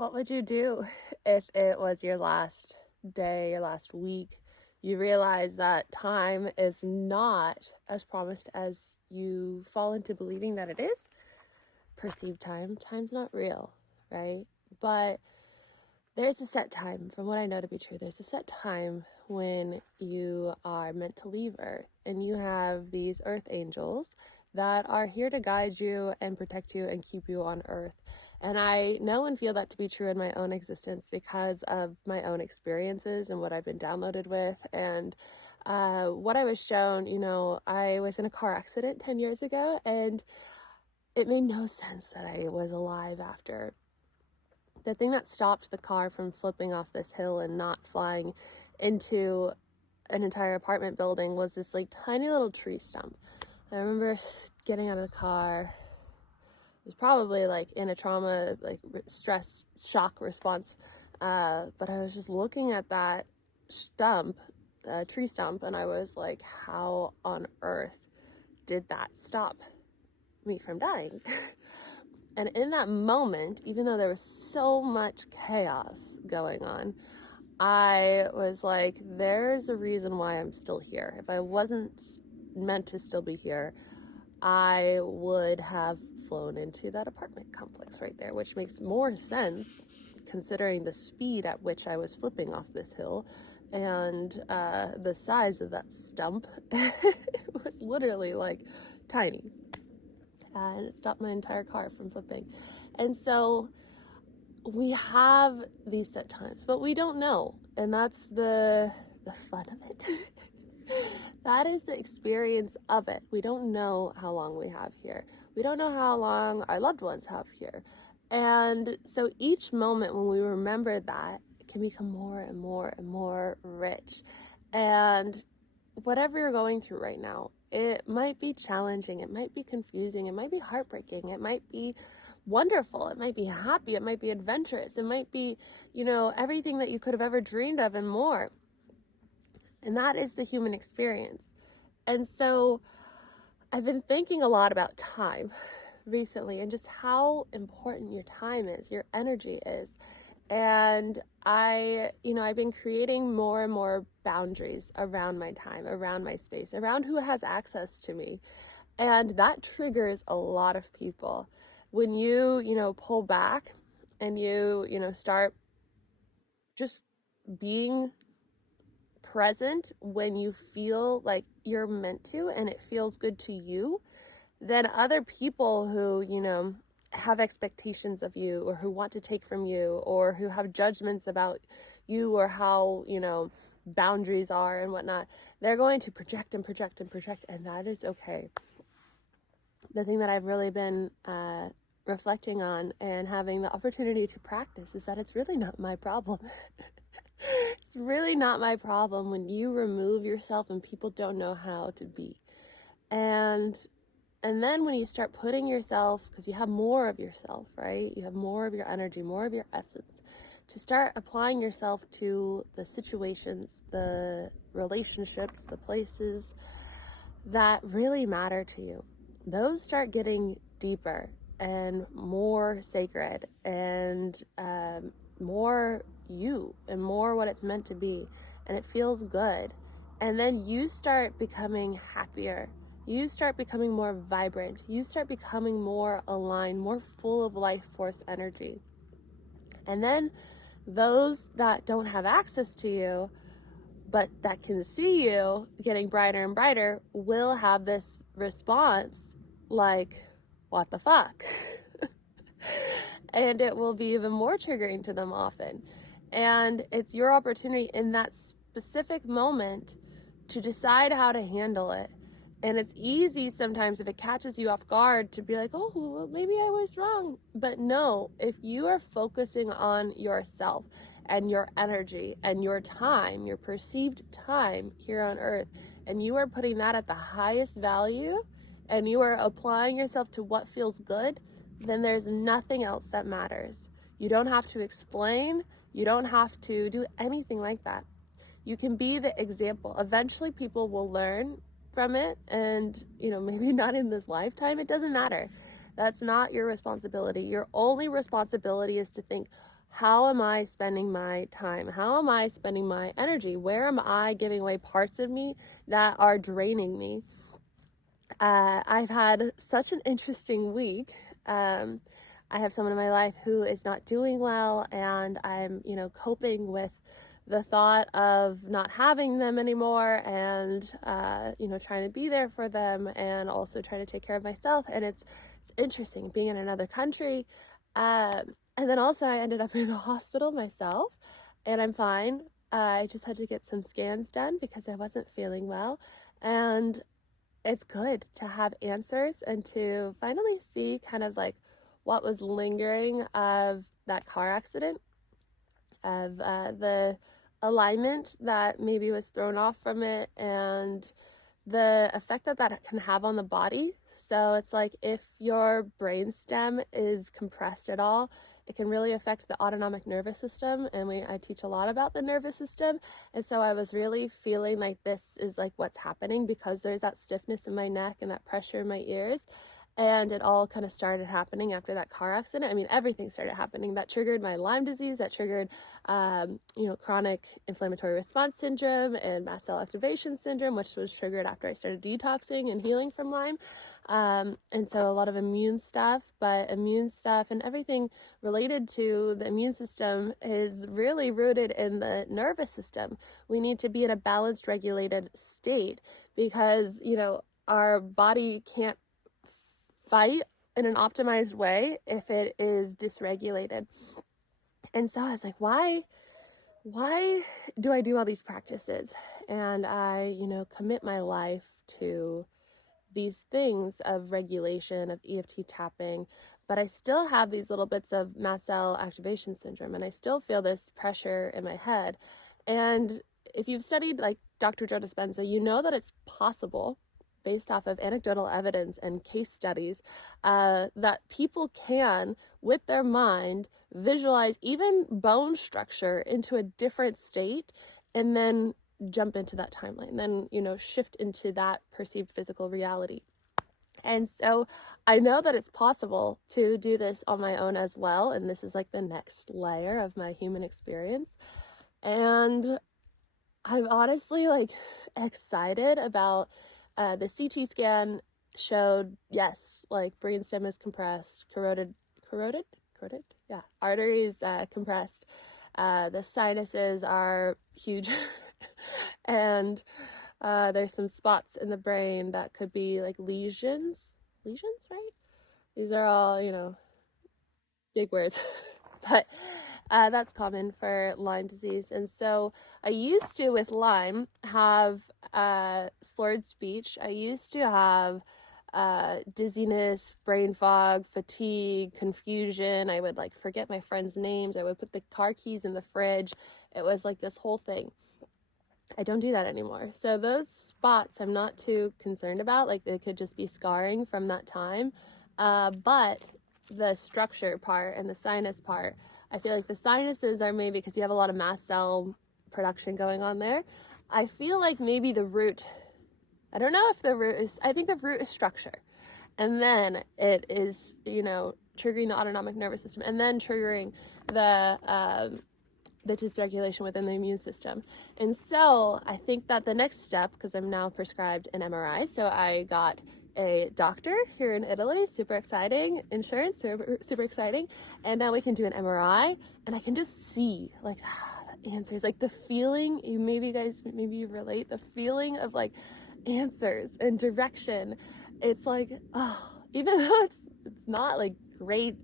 What would you do if it was your last day, your last week? You realize that time is not as promised as you fall into believing that it is. Perceived time, time's not real, right? But there's a set time, from what I know to be true, there's a set time when you are meant to leave Earth, and you have these Earth angels that are here to guide you and protect you and keep you on Earth. And I know and feel that to be true in my own existence because of my own experiences and what I've been downloaded with and what I was shown. I was in a car accident 10 years ago, and it made no sense that I was alive after. The thing that stopped the car from flipping off this hill and not flying into an entire apartment building was this like tiny little tree stump. I remember getting out of the car. It was probably like in a trauma, like stress shock response. But I was just looking at that tree stump, and I was like, how on earth did that stop me from dying? And in that moment, even though there was so much chaos going on, I was like, there's a reason why I'm still here. If I wasn't meant to still be here, I would have flown into that apartment complex right there, which makes more sense considering the speed at which I was flipping off this hill and the size of that stump. It was literally like tiny. And it stopped my entire car from flipping. And so we have these set times, but we don't know. And that's the fun of it. That is the experience of it. We don't know how long we have here. We don't know how long our loved ones have here. And so each moment when we remember that, it can become more and more and more rich. And whatever you're going through right now, it might be challenging, it might be confusing, it might be heartbreaking, it might be wonderful, it might be happy, it might be adventurous, it might be, everything that you could have ever dreamed of and more. And that is the human experience. And so I've been thinking a lot about time recently and just how important your time is, your energy is. And I've been creating more and more boundaries around my time, around my space, around who has access to me. And that triggers a lot of people. When you pull back and you start just being present when you feel like you're meant to and it feels good to you, then other people who, have expectations of you or who want to take from you or who have judgments about you or how, boundaries are and whatnot, they're going to project and project and project, and that is okay. The thing that I've really been reflecting on and having the opportunity to practice is that it's really not my problem. It's really not my problem when you remove yourself and people don't know how to be. And then when you start putting yourself, because you have more of yourself, right? You have more of your energy, more of your essence, to start applying yourself to the situations, the relationships, the places that really matter to you. Those start getting deeper and more sacred and more you and more what it's meant to be. And it feels good. And then you start becoming happier. You start becoming more vibrant. You start becoming more aligned, more full of life force energy. And then those that don't have access to you, but that can see you getting brighter and brighter, will have this response like, what the fuck? And it will be even more triggering to them often. And it's your opportunity in that specific moment to decide how to handle it. And it's easy sometimes if it catches you off guard to be like, oh, well, maybe I was wrong. But no, if you are focusing on yourself and your energy and your time, your perceived time here on earth, and you are putting that at the highest value and you are applying yourself to what feels good, then there's nothing else that matters. You don't have to explain. You don't have to do anything like that. You can be the example. Eventually people will learn from it, and maybe not in this lifetime. It doesn't matter. That's not your responsibility. Your only responsibility is to think, how am I spending my time? How am I spending my energy? Where am I giving away parts of me that are draining me? I've had such an interesting week. I have someone in my life who is not doing well, and I'm, coping with the thought of not having them anymore, and trying to be there for them, and also trying to take care of myself. And it's interesting being in another country. And then also I ended up in the hospital myself, and I'm fine. I just had to get some scans done because I wasn't feeling well, and it's good to have answers and to finally see kind of like what was lingering of that car accident, of the alignment that maybe was thrown off from it, and the effect that that can have on the body. So it's like if your brainstem is compressed at all, it can really affect the autonomic nervous system. And I teach a lot about the nervous system. And so I was really feeling like this is like what's happening, because there's that stiffness in my neck and that pressure in my ears. And it all kind of started happening after that car accident. I mean, everything started happening. That triggered my Lyme disease, that triggered, chronic inflammatory response syndrome and mast cell activation syndrome, which was triggered after I started detoxing and healing from Lyme. And so a lot of immune stuff and everything related to the immune system is really rooted in the nervous system. We need to be in a balanced, regulated state, because, our body can't fight in an optimized way if it is dysregulated. And so I was like, why do I do all these practices? And I, commit my life to these things of regulation, of EFT tapping, but I still have these little bits of mast cell activation syndrome, and I still feel this pressure in my head. And if you've studied like Dr. Joe Dispenza, you know that it's possible, based off of anecdotal evidence and case studies, that people can, with their mind, visualize even bone structure into a different state, and then jump into that timeline, then, shift into that perceived physical reality. And so I know that it's possible to do this on my own as well. And this is like the next layer of my human experience. And I'm honestly like excited about the CT scan showed, yes, like brainstem is compressed, corroded, yeah, arteries compressed, the sinuses are huge, and there's some spots in the brain that could be like lesions, right? These are all, big words, but that's common for Lyme disease. And so I used to, with Lyme, have slurred speech. I used to have dizziness, brain fog, fatigue, confusion. I would like forget my friends' names. I would put the car keys in the fridge. It was like this whole thing. I don't do that anymore. So those spots I'm not too concerned about. Like it could just be scarring from that time. But the structure part and the sinus part, I feel like the sinuses are maybe because you have a lot of mast cell production going on there. I feel like maybe the root, I don't know if the root is, I think the root is structure. And then it is, triggering the autonomic nervous system, and then triggering the dysregulation within the immune system. And so I think that the next step, because I'm now prescribed an MRI, so I got a doctor here in Italy, super exciting, insurance, super exciting, and now we can do an MRI, and I can just see like the answers, like the feeling, maybe you relate, the feeling of like answers and direction. It's like, even though it's not like great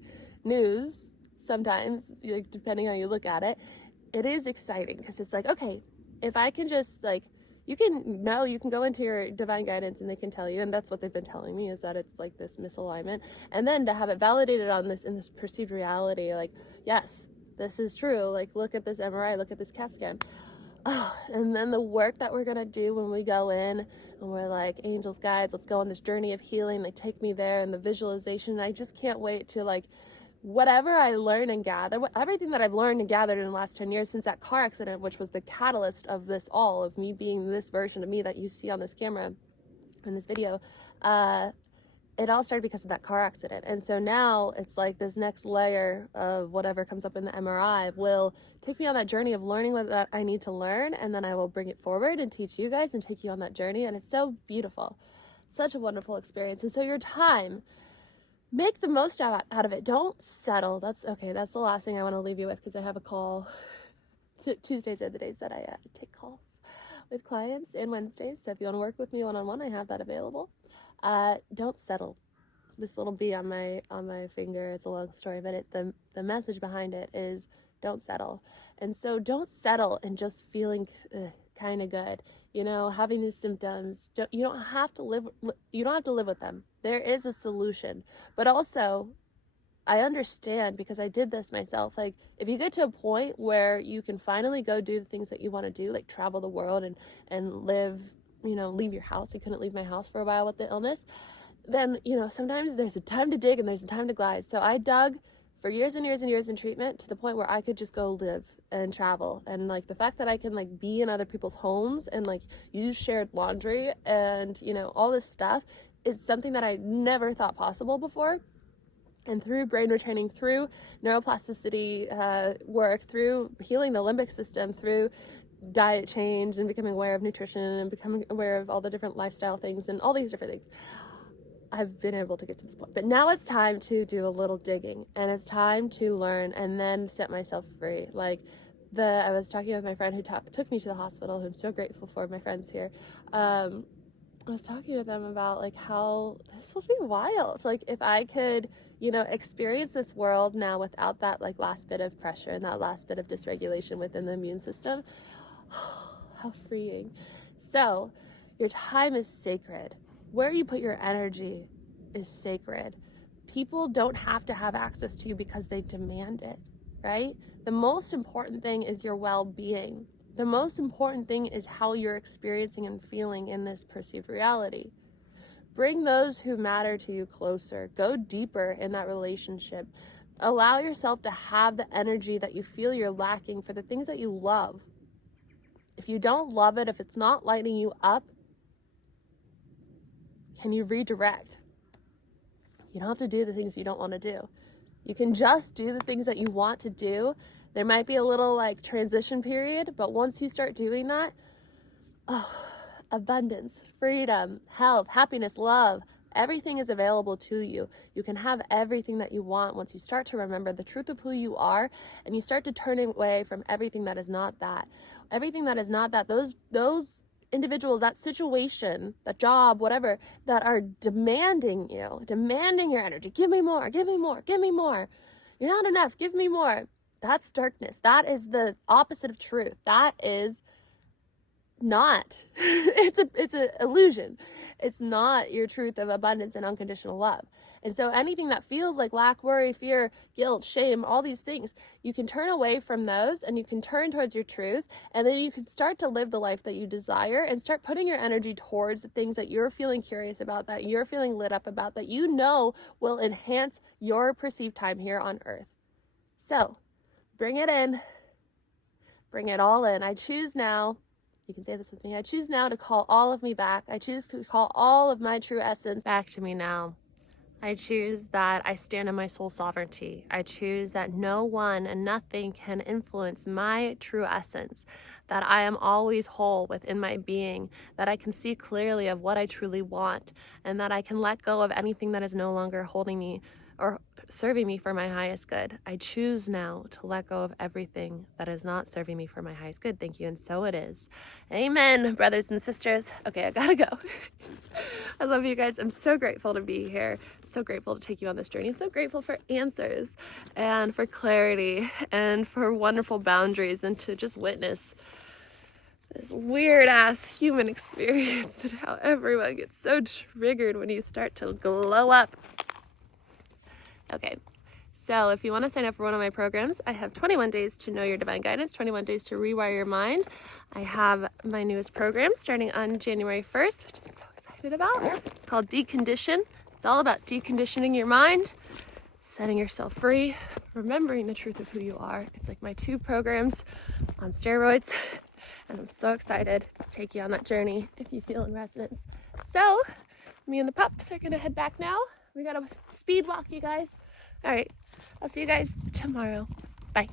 news sometimes, like depending on how you look at it, it is exciting, because it's like, okay, if I can just like, you can go into your divine guidance and they can tell you, and that's what they've been telling me, is that it's like this misalignment, and then to have it validated on this, in this perceived reality, like, yes, this is true, like look at this MRI, look at this CAT scan. And then the work that we're gonna do when we go in and we're like, angels, guides, let's go on this journey of healing, like take me there, and the visualization, I just can't wait to like, whatever I learn and gather, everything that I've learned and gathered in the last 10 years since that car accident, which was the catalyst of this all, of me being this version of me that you see on this camera, in this video, it all started because of that car accident. And so now it's like this next layer of whatever comes up in the MRI will take me on that journey of learning what that I need to learn, and then I will bring it forward and teach you guys and take you on that journey. And it's so beautiful, such a wonderful experience. And so your time, make the most out of it. Don't settle. That's the last thing I want to leave you with, because I have a call. Tuesdays are the days that I take calls with clients, and Wednesdays. So if you want to work with me one-on-one, I have that available. Don't settle. This little bee on my finger, it's a long story, but the message behind it is don't settle. And so don't settle in just feeling kind of good, having these symptoms. You don't have to live with them. There is a solution. But also, I understand, because I did this myself. Like, if you get to a point where you can finally go do the things that you want to do, like travel the world and live, leave your house. I couldn't leave my house for a while with the illness. Then, sometimes there's a time to dig and there's a time to glide. So I dug for years and years and years in treatment to the point where I could just go live and travel. And like the fact that I can like be in other people's homes and like use shared laundry and, all this stuff is something that I never thought possible before. And through brain retraining, through neuroplasticity work, through healing the limbic system, through diet change and becoming aware of nutrition and becoming aware of all the different lifestyle things and all these different things, I've been able to get to this point. But now it's time to do a little digging, and it's time to learn and then set myself free. Like I was talking with my friend who took me to the hospital, who I'm so grateful for, my friends here. I was talking with them about like how this will be wild. So like if I could, experience this world now without that like last bit of pressure and that last bit of dysregulation within the immune system, how freeing. So your time is sacred. Where you put your energy is sacred. People don't have to have access to you because they demand it, right? The most important thing is your well-being. The most important thing is how you're experiencing and feeling in this perceived reality. Bring those who matter to you closer. Go deeper in that relationship. Allow yourself to have the energy that you feel you're lacking for the things that you love. If you don't love it, if it's not lighting you up, can you redirect? You don't have to do the things you don't want to do. You can just do the things that you want to do. There might be a little like transition period, but once you start doing that, abundance, freedom, health, happiness, love, everything is available to you. You can have everything that you want once you start to remember the truth of who you are, and you start to turn away from everything that is not that. Everything that is not that, those individuals, that situation, that job, whatever, that are demanding your energy. Give me more, give me more, give me more. You're not enough, give me more. That's darkness. That is the opposite of truth. That is not. It's an illusion. It's not your truth of abundance and unconditional love. And so anything that feels like lack, worry, fear, guilt, shame, all these things, you can turn away from those and you can turn towards your truth, and then you can start to live the life that you desire and start putting your energy towards the things that you're feeling curious about, that you're feeling lit up about, that will enhance your perceived time here on earth. So bring it in. Bring it all in. I choose now. You can say this with me. I choose now to call all of me back. I choose to call all of my true essence back to me now. I choose that I stand in my soul sovereignty. I choose that no one and nothing can influence my true essence, that I am always whole within my being, that I can see clearly of what I truly want, and that I can let go of anything that is no longer holding me or serving me for my highest good. I choose now to let go of everything that is not serving me for my highest good. Thank you, and so it is. Amen, brothers and sisters. Okay, I gotta go. I love you guys. I'm so grateful to be here. I'm so grateful to take you on this journey. I'm so grateful for answers and for clarity and for wonderful boundaries, and to just witness this weird ass human experience and how everyone gets so triggered when you start to glow up. Okay, so if you want to sign up for one of my programs, I have 21 days to know your divine guidance, 21 days to rewire your mind. I have my newest program starting on January 1st, which I'm so excited about. It's called Decondition. It's all about deconditioning your mind, setting yourself free, remembering the truth of who you are. It's like my 2 programs on steroids, and I'm so excited to take you on that journey if you feel in resonance. So Me and the pups are gonna head back now. We gotta speed walk, you guys. All right, I'll see you guys tomorrow. Bye.